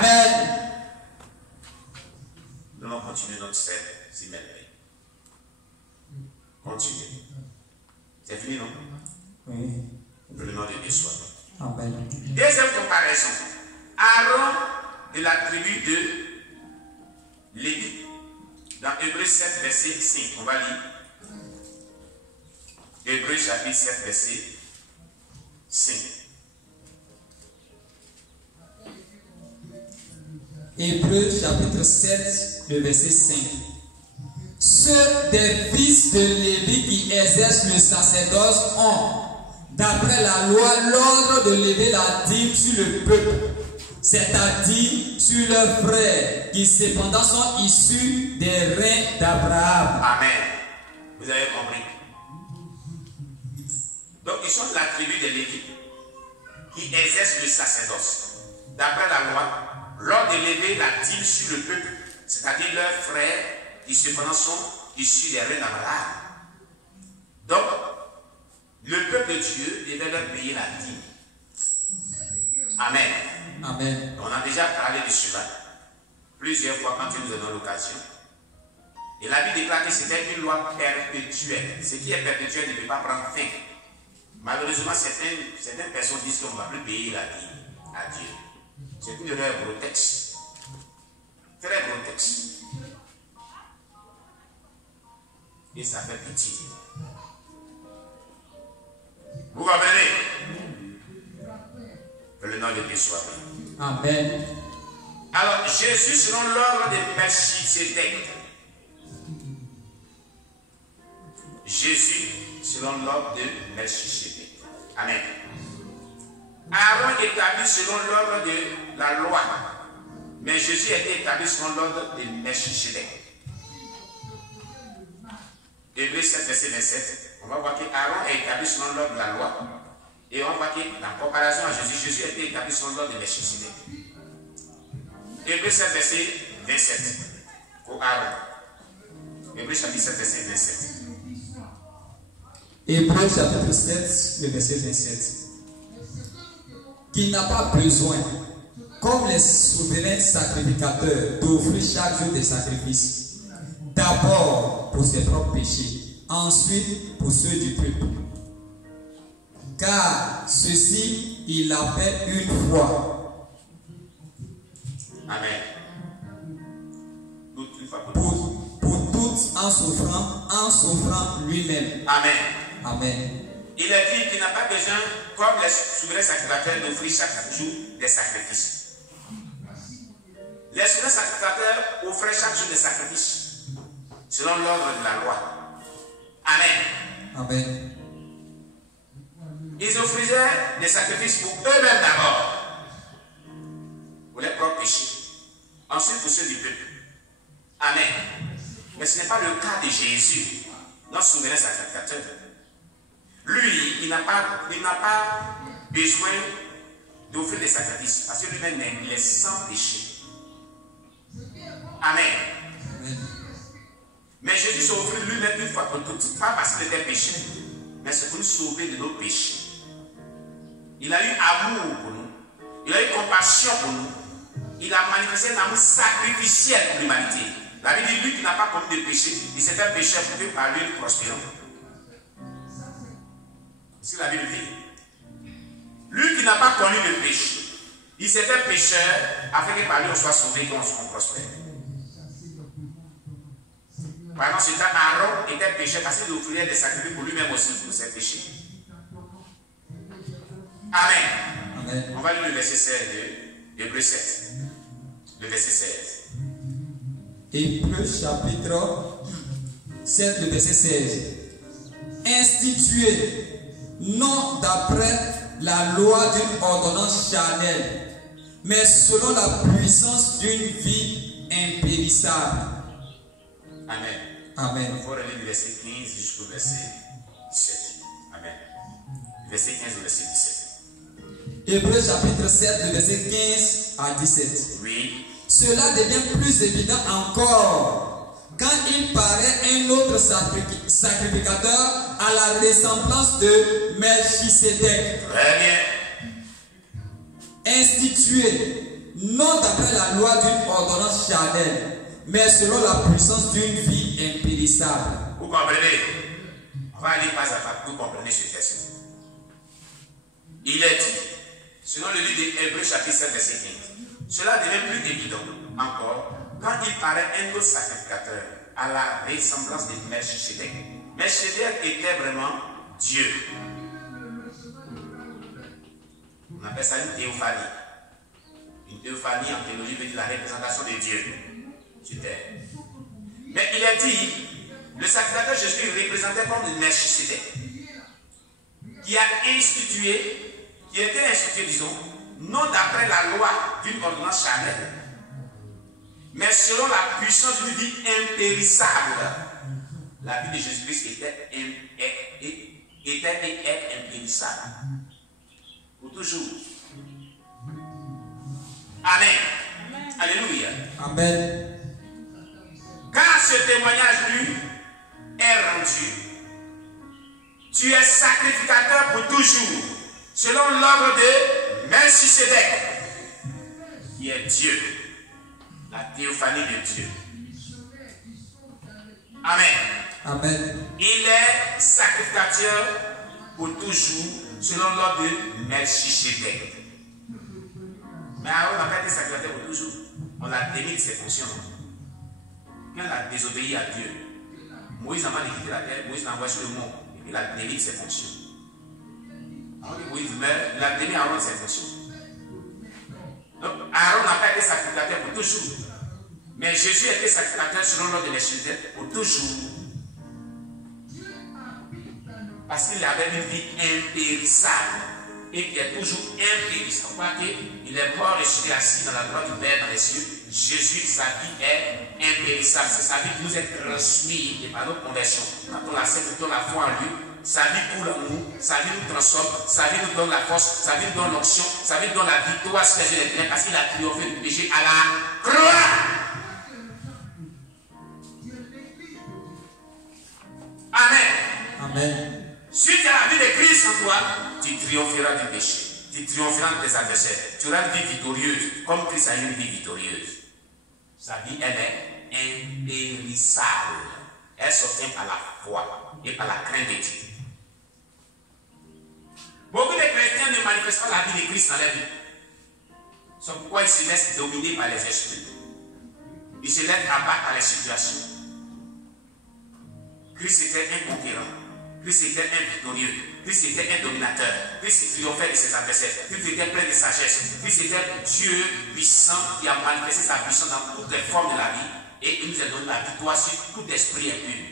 Amen. Nous allons continuer notre scène, si merveille. Continuez. C'est fini, non? Oui. Que le nom de Dieu soit. Amen. Deuxième comparaison. Aaron de la tribu de Lévi. Dans Hébreux 7, verset 5. On va lire. Hébreux chapitre 7, verset 5. Hébreux chapitre 7, le verset 5. Ceux des fils de Lévi qui exercent le sacerdoce ont, d'après la loi, l'ordre de lever la dîme sur le peuple, c'est-à-dire sur leurs frères, qui cependant sont issus des reins d'Abraham. Amen. Vous avez compris. Donc ils sont de la tribu de Lévi qui exercent le sacerdoce. D'après la loi, l'ordre de lever la dîme sur le peuple, c'est-à-dire leurs frères, qui cependant sont issus des reins d'Abraham. Donc, le peuple de Dieu devait leur payer la dîme. Amen. Amen. On a déjà parlé de cela plusieurs fois quand nous avons l'occasion. Et la Bible déclare que c'était une loi perpétuelle. Ce qui est perpétuel ne peut pas prendre fin. Malheureusement, certaines personnes disent qu'on ne va plus payer la dîme à Dieu. C'est une erreur grotesque. Très grotesque. Et ça fait pitié. Vous comprenez? Que le nom de Dieu soit béni. Amen. Alors, Jésus, selon l'ordre de Melchisédek. Jésus, selon l'ordre de Melchisédek. Amen. Aaron établi selon l'ordre de la loi. Mais Jésus a été établi selon l'ordre de Melchisédek. Hébreux 7, verset 27. On va voir qu'Aaron est établi selon l'ordre de la loi. Et on voit que la comparaison à Jésus, Jésus a été établi selon l'ordre de Melchisédek. Hébreux 7, verset 27. Pour Aaron. Hébreux chapitre 7, verset 27. Hébreux chapitre 7, le verset 27. Qui n'a pas besoin, comme les souverains sacrificateurs, d'offrir chaque jour des sacrifices. D'abord pour ses propres péchés, ensuite pour ceux du peuple. Car ceci, il l'a fait une fois. Amen. Une fois pour toutes en souffrant lui-même. Amen. Amen. Il est dit qu'il n'a pas besoin, comme les souverains sacrificateurs, d'offrir chaque jour des sacrifices. Les souverains sacrificateurs offraient chaque jour des sacrifices, selon l'ordre de la loi. Amen. Amen. Ils offraient des sacrifices pour eux-mêmes d'abord, pour leurs propres péchés, ensuite pour ceux du peuple. Amen. Mais ce n'est pas le cas de Jésus, notre souverain sacrificateur. Lui, il n'a pas besoin d'offrir des sacrifices, parce que lui-même il est sans péché. Amen. Amen. Mais Jésus s'est offert lui-même une fois pour toutes, pas parce qu'il était péché, mais c'est pour nous sauver de nos péchés. Il a eu amour pour nous, il a eu compassion pour nous, il a manifesté un amour sacrificiel pour l'humanité. La Bible dit, lui qui n'a pas commis de péché, il s'est fait péché pour que par lui nous prospérons. C'est la Bible dit. Lui qui n'a pas connu de péché, il s'est fait pécheur afin que par lui on soit sauvé et qu'on prospère. Par exemple, ce temps, Aaron était pécheur parce qu'il offrait des sacrifices pour lui-même aussi, pour ses péchés. Amen. Amen. On va lire le verset 16 de Hébreux 7. Le verset 16. Hébreux chapitre 7, le verset 16. Institué, non d'après la loi d'une ordonnance charnelle, mais selon la puissance d'une vie impérissable. Amen. Amen. Il faut relire le verset 15 jusqu'au verset 17. Amen. Le verset 15 au verset 17. Hébreux chapitre 7, le verset 15 à 17. Oui. Cela devient plus évident encore quand il paraît un autre sacrificateur à la ressemblance de Melchisédek. Très bien. Institué, non d'après la loi d'une ordonnance charnelle, mais selon la puissance d'une vie impérissable. Vous comprenez? On va aller pas à pas pour comprendre ce texte. Il est dit, selon le livre d'Hébreux chapitre 7 verset 15, cela devient plus évident encore quand il paraît un autre sacrificateur à la ressemblance de Melchisedec. Melchisedec était vraiment Dieu. On appelle ça une théophanie. Une théophanie en théologie veut dire la représentation de Dieu sur terre. Mais il est dit, le sacrificateur Jésus représentait comme le Melchisedec, qui a institué, qui a été institué, disons, non d'après la loi d'une ordonnance charnelle, mais selon la puissance d'une vie impérissable. La vie de Jésus-Christ était et est impérissable. Pour toujours. Amen. Amen. Alléluia. Amen. Quand ce témoignage lui est rendu, tu es sacrificateur pour toujours, selon l'ordre de Melchisedec, qui est Dieu, la théophanie de Dieu. Amen. Amen. Il est sacrificateur pour toujours, selon l'ordre de Melchisedec. Mais Aaron n'a pas été sacrificateur pour toujours. On l'a démis de ses fonctions. Quand il a désobéi à Dieu, Moïse, avant de quitter la terre, Moïse l'a envoyé sur le mont. Il a démis de ses fonctions. Avant que Moïse meurt, il a démis Aaron de ses fonctions. Donc Aaron n'a pas été sacrificateur pour toujours. Mais Jésus a été sacrificateur selon l'ordre de Melchisedec pour toujours. Parce qu'il avait une vie impérissable et qui est toujours impérissable. Il est mort et ressuscité assis dans la droite du Père dans les cieux. Jésus, sa vie est impérissable. C'est sa vie qui nous est transmise par notre conversion. Quand on l'accepte, on la foi en lui, sa vie coule en nous, sa vie nous transforme, sa vie nous donne la force, sa vie nous donne l'onction, sa vie nous donne la victoire sur les ténèbres parce qu'il a triomphé du péché à la croix. Amen. Amen. Si tu as la vie de Christ en toi, tu triompheras du péché. Tu triompheras de tes adversaires. Tu auras une vie victorieuse, comme Christ a eu une vie victorieuse. Sa vie, elle est impérissable. Elle s'obtient par la foi et par la crainte de Dieu. Beaucoup de chrétiens ne manifestent pas la vie de Christ dans leur vie. C'est pourquoi ils se laissent dominer par les esprits. Ils se laissent abattre par les situations. Christ était un conquérant. Christ était un victorieux. Christ était un dominateur. Christ triomphait de ses adversaires. Christ était plein de sagesse. Christ était Dieu puissant qui a manifesté sa puissance dans toutes les formes de la vie. Et il nous a donné la victoire sur tout esprit impur.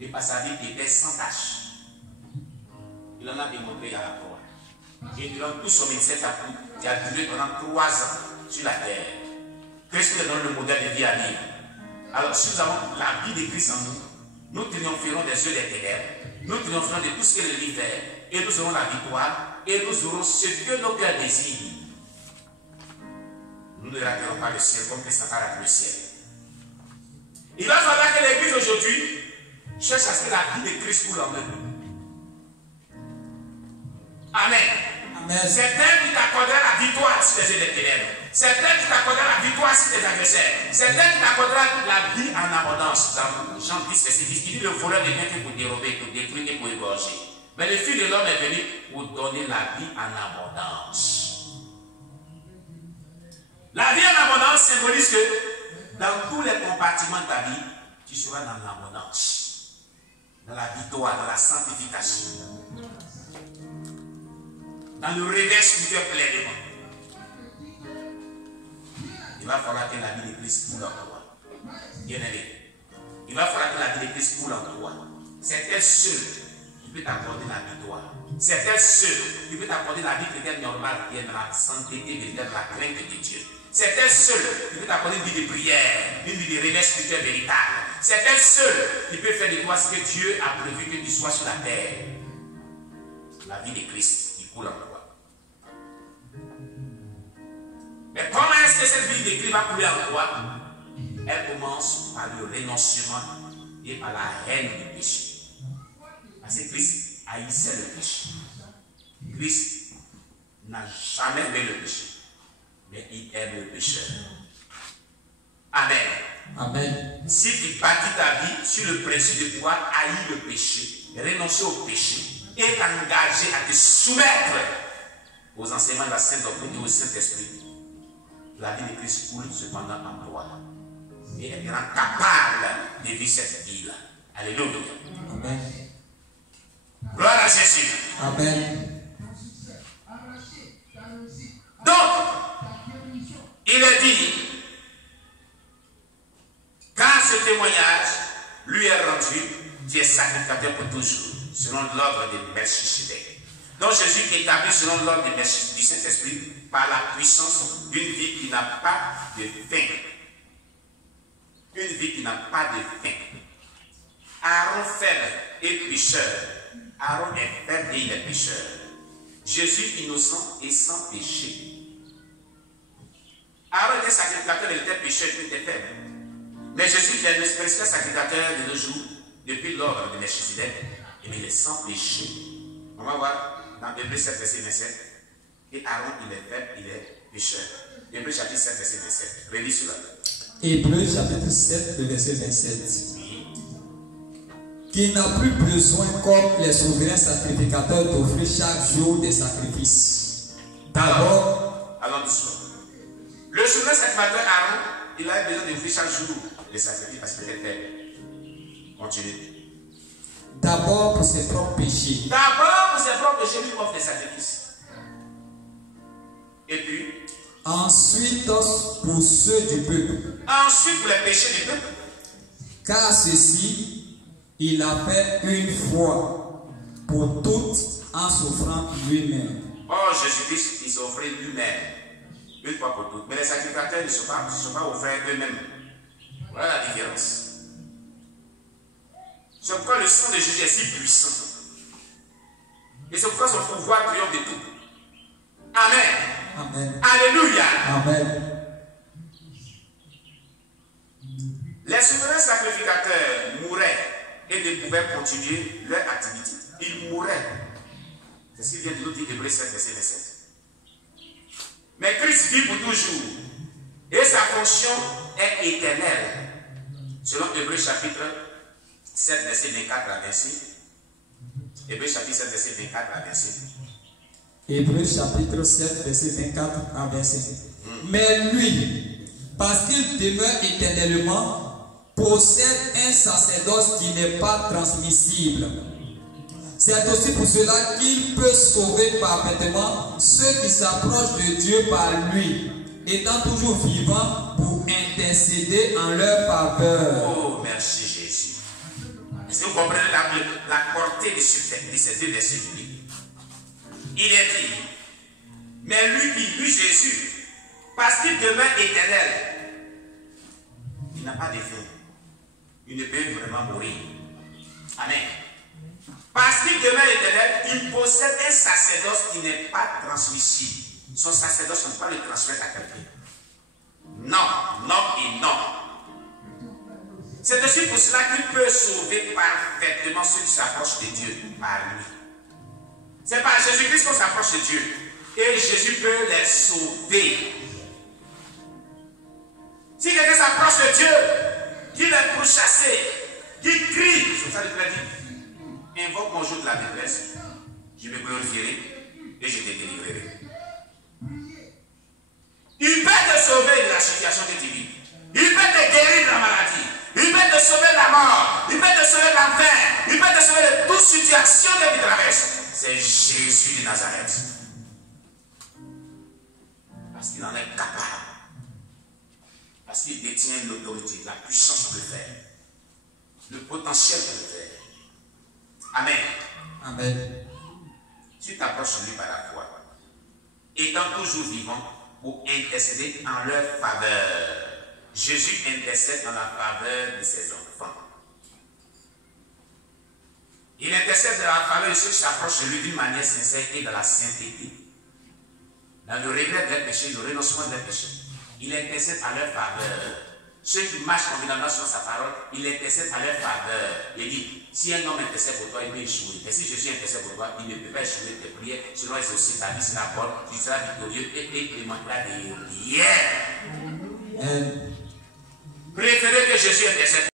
Et par sa vie qui était sans tache. Il en a démontré à la croix. Et durant tout son ministère, il a duré pendant 3 ans sur la terre. Christ nous donne le modèle de vie à vivre. Alors, si nous avons la vie de Christ en nous, nous triompherons des yeux des ténèbres, nous triompherons de tout ce que le livre fait, et nous aurons la victoire, et nous aurons ce que nos cœurs désirent. Nous ne raterons pas le ciel comme Christ n'a pas raté le ciel. Il va falloir que l'Église aujourd'hui cherche à ce que la vie de Christ coule en eux. Amen. Amen. C'est elle qui t'accordera la victoire sur les yeux des ténèbres. C'est elle qui t'accordera la victoire sur tes adversaires. C'est elle qui t'accordera la vie en abondance. Dans Jean 10, verset 10, il dit le voleur n'est venu pour dérober, pour détruire et pour égorger. Mais le Fils de l'homme est venu pour donner la vie en abondance. La vie en abondance symbolise que dans tous les compartiments de ta vie, tu seras dans l'abondance, dans la victoire, dans la sanctification, dans le réveil spirituel pleinement. Il va falloir que la vie de Christ coule en toi. Bien aimé. Il va falloir que la vie de Christ coule en toi. C'est elle seule qui peut t'accorder la victoire. C'est elle seule qui peut t'accorder la vie chrétienne normale qui est dans la sainteté véritable, dans la crainte de Dieu. C'est elle seule qui peut t'accorder une vie de prière, une vie de réveil spirituel véritable. C'est elle seule qui peut faire de toi ce que Dieu a prévu que tu sois sur la terre. La vie de Christ qui coule en toi. Mais comment est-ce que cette vie de Christ va couler en toi? Elle commence par le renoncement et par la haine du péché. Parce que Christ haïssait le péché. Christ n'a jamais aimé le péché, mais il aime le pécheur. Amen. Amen. Si tu bâtis ta vie sur le principe de pouvoir haïr le péché, renoncer au péché et t'engager à te soumettre aux enseignements de la Sainte Doctrine et au Saint-Esprit, la vie de Christ coule cependant en toi. Et elle rend capable de vivre cette vie-là. Alléluia. Amen. Gloire à Jésus. Amen. Donc, il est dit, quand ce témoignage lui est rendu, tu es sacrificateur pour toujours, selon l'ordre de Melchisédek. Donc Jésus établit selon l'ordre du Saint-Esprit par la puissance d'une vie qui n'a pas de fin. Une vie qui n'a pas de fin. Aaron faible et pécheur. Aaron est faible et il est pécheur. Jésus innocent et sans péché. Aaron était sacrificateur, il était pécheur, il était faible. Mais Jésus est le spécial sacrificateur de nos jours, depuis l'ordre de Melchisédek, et il est sans péché. On va voir dans Hébreux 7, verset 27. Et Aaron, il est faible, il est pécheur. Hébreux chapitre 7, verset 27. Relis cela. Hébreux chapitre 7, verset 27. Qui n'a plus besoin, comme les souverains sacrificateurs, d'offrir chaque jour des sacrifices. D'abord, allons doucement. Le souverain sacrificateur Aaron, il a besoin d'offrir chaque jour des sacrifices parce qu'il est faible. Continue. D'abord pour ses propres péchés. D'abord pour ses propres péchés, lui offre des sacrifices. Et puis, ensuite pour ceux du peuple. Ensuite pour les péchés du peuple. Car ceci, il a fait une fois pour toutes en souffrant lui-même. Oh, Jésus-Christ, il s'est offert lui-même. Une fois pour toutes. Mais les sacrificateurs ne sont pas offerts eux-mêmes. Voilà la différence. C'est pourquoi le sang de Jésus est si puissant. Et c'est pourquoi son pouvoir triomphe de tout. Amen. Amen. Alléluia. Amen. Les souverains sacrificateurs mouraient et ne pouvaient continuer leur activité. Ils mouraient. C'est ce qu'il vient de nous dire, Hébreux 7, verset 27. Mais Christ vit pour toujours. Et sa fonction est éternelle. Selon Hébreux chapitre 7, verset 24 à 26. Hébreux chapitre 7, verset 24 à 26. Hébreux chapitre 7, verset 24 à 26. Mais lui, parce qu'il demeure éternellement, possède un sacerdoce qui n'est pas transmissible. C'est aussi pour cela qu'il peut sauver parfaitement ceux qui s'approchent de Dieu par lui, étant toujours vivant pour intercéder en leur faveur. Oh, merci Jésus. Est-ce que vous comprenez la portée de ces deux versets bibliques? Il est dit, mais lui, Jésus, parce qu'il demeure éternel, il n'a pas de fin. Il ne peut vraiment mourir. Amen. Parce qu'il demeure éternel, il possède un sacerdoce qui n'est pas transmissible. Son sacerdoce, on ne peut pas le transmettre à quelqu'un. Non, non et non. C'est aussi pour cela qu'il peut sauver parfaitement ceux qui s'approchent de Dieu par lui. C'est par Jésus-Christ qu'on s'approche de Dieu. Et Jésus peut les sauver. Si quelqu'un s'approche de Dieu, qu'il est pourchassé, qu'il crie, c'est ça le dit. Invoque mon jour de la détresse, je me glorifierai et je te délivrerai. Il peut te sauver de la situation que tu vis. Il peut te guérir de la maladie. Il peut te sauver de la mort. Il peut te sauver de l'enfer. Il peut te sauver de toute situation que tu traverses. C'est Jésus de Nazareth. Parce qu'il en est capable. Parce qu'il détient l'autorité, la puissance de le faire. Le potentiel de le faire. Amen. Amen. Tu t'approches de lui par la foi, étant toujours vivant pour intercéder en leur faveur. Jésus intercède en la faveur de ses enfants. Il intercède dans la faveur de ceux qui s'approchent de lui d'une manière sincère et dans la sainteté. Dans le regret de leur péché, le renoncement de leur péché. Il intercède en leur faveur. Ceux qui marchent convenablement sur sa parole, il intercède à leur faveur. Il dit, si un homme intercède pour toi, il peut échouer. Mais si Jésus intercède pour toi, il ne peut pas échouer tes prières. Sinon, il aussi ta vie sera bonne, tu seras victorieux et il ne manquera de rien. Préférez que Jésus intercède.